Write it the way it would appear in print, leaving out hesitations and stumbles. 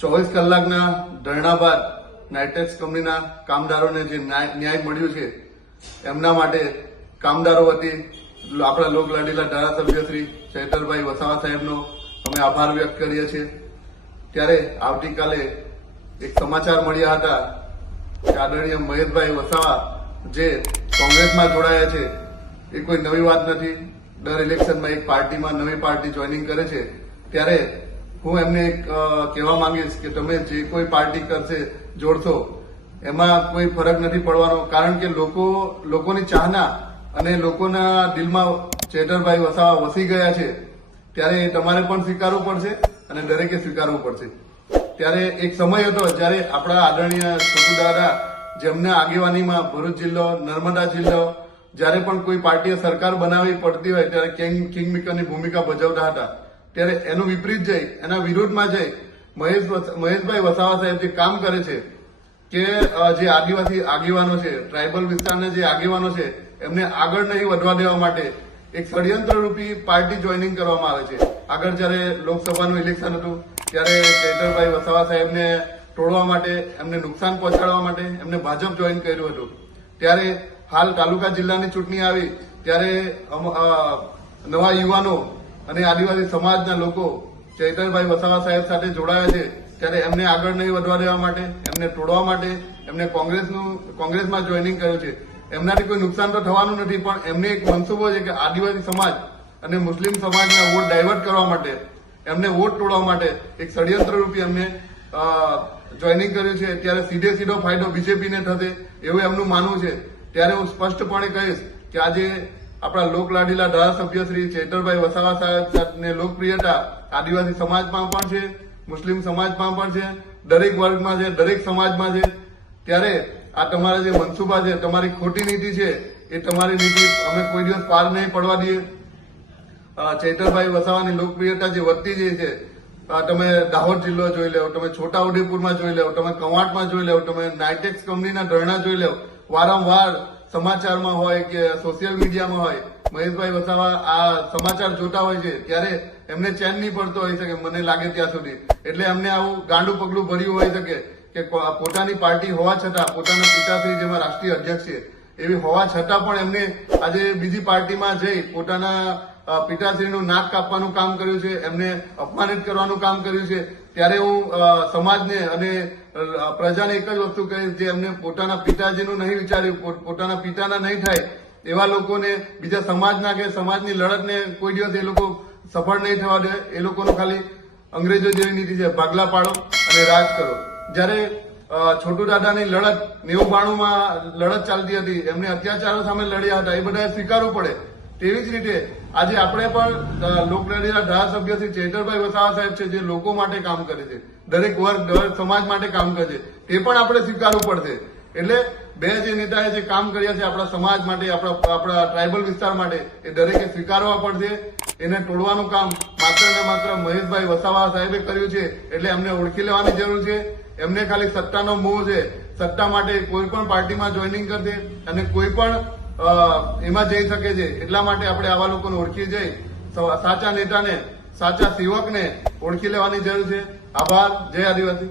24 કલાકના ધરણા બાદ નાઇટેક્સ કંપનીના કામદારોને જે ન્યાય મળ્યું છે એમના માટે કામદારો વતી આપણા લોકલાડીલા ધારાસભ્ય શ્રી ચૈતરભાઈ વસાવા સાહેબનો અમે આભાર વ્યક્ત કરીએ છીએ। ત્યારે આવતીકાલે એક સમાચાર મળ્યા હતા કે આદરણીય મહેશભાઈ વસાવા જે કોંગ્રેસમાં જોડાયા છે એ કોઈ નવી વાત નથી। દર ઇલેક્શનમાં એક પાર્ટીમાં નવી પાર્ટી જોઈનિંગ કરે છે ત્યારે હું એમને કહેવા માંગીશ કે તમે જે કોઈ પાર્ટી કરશે જોડશો એમાં કોઈ ફરક નથી પડવાનો, કારણ કે લોકોની ચાહના અને લોકોના દિલમાં ચેતરભાઈ વસાવા વસી ગયા છે ત્યારે તમારે પણ સ્વીકારવું પડશે અને દરેકે સ્વીકારવું પડશે। ત્યારે એક સમય હતો જ્યારે આપણા આદરણીય છોટુદાદા જેમના આગેવાનીમાં ભરૂચ જિલ્લો, નર્મદા જિલ્લો જ્યારે પણ કોઈ પાર્ટીએ સરકાર બનાવવી પડતી હોય ત્યારે કિંગ મેકરની ભૂમિકા ભજવતા હતા। ત્યારે એનું વિપરીત જઈ એના વિરોધમાં જઈ મહેશભાઈ વસાવા સાહેબ જે કામ કરે છે કે જે આદિવાસી આગેવાનો છે, ટ્રાઇબલ વિસ્તારના જે આગેવાનો છે એમને આગળ નહીં વધવા દેવા માટે એક ષડયંત્ર રૂપી પાર્ટી જોઈનિંગ કરવામાં આવે છે। આગળ જયારે લોકસભાનું ઇલેક્શન હતું ત્યારે ચૈતરભાઈ વસાવા સાહેબને તોડવા માટે, એમને નુકસાન પહોંચાડવા માટે એમને ભાજપ જોઈન કર્યું હતું। ત્યારે હાલ તાલુકા જિલ્લાની ચૂંટણી આવી ત્યારે નવા યુવાનો અને આદિવાસી સમાજના લોકો ચૈતરભાઈ વસાવા સાહેબ સાથે જોડાયા છે ત્યારે એમને આગળ નહીં વધવા દેવા માટે, એમને તોડવા માટે એમને કોંગ્રેસમાં જોઈનિંગ કર્યું છે। એમનાથી કોઈ નુકસાન તો થવાનું નથી, પણ એમને એક મનસૂબો છે કે આદિવાસી સમાજ અને મુસ્લિમ સમાજના વોટ ડાયવર્ટ કરવા માટે, એમને વોટ તોડવા માટે એક ષડયંત્ર રૂપી એમને જોઈનિંગ કર્યું છે। ત્યારે સીધો ફાયદો બીજેપીને થશે એવું એમનું માનવું છે। ત્યારે હું સ્પષ્ટપણે કહીશ કે આજે આપણા લોકલાડીલા ધારાસભ્ય શ્રી ચૈતરભાઈ વસાવા સાહેબને લોકપ્રિયતા આદિવાસી સમાજમાં પણ છે, મુસ્લિમ સમાજમાં પણ છે, દરેક વર્ગમાં છે, દરેક સમાજમાં છે। ત્યારે આ તમારા જે મનસુબા છે, તમારી ખોટી નીતિ છે, એ તમારી નીતિ અમે કોઈ દિવસ પાર નહીં પડવા દઈએ। ચૈતરભાઈ વસાવાની લોકપ્રિયતા જે વધતી જાય છે, તમે દાહોદ જિલ્લો જોઈ લેવો, તમે છોટાઉદેપુરમાં જોઈ લેવો, તમે કવાંટમાં જોઈ લેવો, તમે નાઇટેક્સ કંપનીના ધરણા જોઈ લેવો, વારંવાર સમાચારમાં હોય કે સોશિયલ મીડિયામાં હોય મહેશભાઈ વસાવા આ સમાચાર જોતા હોય છે ત્યારે એમને ચેન નહીં પડતો હોય શકે, મને લાગે ત્યાં સુધી। એટલે એમને આવું ગાંડું પગલું ભર્યું હોય શકે કે પોતાની પાર્ટી હોવા છતાં, પોતાના પિતાશ્રી જેમાં રાષ્ટ્રીય અધ્યક્ષ છે એવી હોવા છતાં પણ એમને આજે બીજી પાર્ટીમાં જઈ પોતાના પિતાશ્રીનું નાક કાપવાનું કામ કર્યું છે, એમને અપમાનિત કરવાનું કામ કર્યું છે। ત્યારે હું સમાજને અને પ્રજાને એક જ વસ્તુ કહીશ, જે એમને પોતાના પિતાજીનું નહીં વિચાર્યું, પોતાના પિતાના નહીં થાય એવા લોકોને, બીજા સમાજના કે સમાજની લડતને કોઈ દિવસ એ લોકો સફળ નહીં થવા દે। એ લોકોનો ખાલી અંગ્રેજો જેવી નીતિ છે, ભાગલા પાડો અને રાજ કરો। જયારે છોટુ દાદાની લડત 90-92માં લડત ચાલતી હતી, એમને અત્યાચારો સામે લડ્યા હતા, એ બધા સ્વીકારવું પડે। તેવી જ રીતે આજે આપણે પણ લોકલાડીલા ધારાસભ્ય શ્રી ચૈતરભાઈ વસાવા સાહેબ છે જે લોકો માટે કામ કરે છે, દરેક વર્ગ, દરેક સમાજ માટે કામ કરે છે, તે પણ આપણે સ્વીકારવું પડશે। એટલે બે જે નેતાએ જે કામ કર્યા છે આપણા સમાજ માટે, આપણા ટ્રાઇબલ વિસ્તાર માટે, એ દરેકે સ્વીકારવા પડશે। એને તોડવાનું કામ માત્ર ને માત્ર મહેશભાઈ વસાવા સાહેબે કર્યું છે, એટલે એમને ઓળખી લેવાની જરૂર છે। એમને ખાલી સત્તાનો મોહ છે, સત્તા માટે કોઈ પણ પાર્ટીમાં જોઈનિંગ કરશે અને કોઈ પણ એમાં જઈ શકે છે। એટલા માટે આપણે આવા લોકોને ઓળખી જઈ સાચા નેતાને, સાચા સેવકને ઓળખી લેવાની જરૂર છે। આભાર। જય આદિવાસી।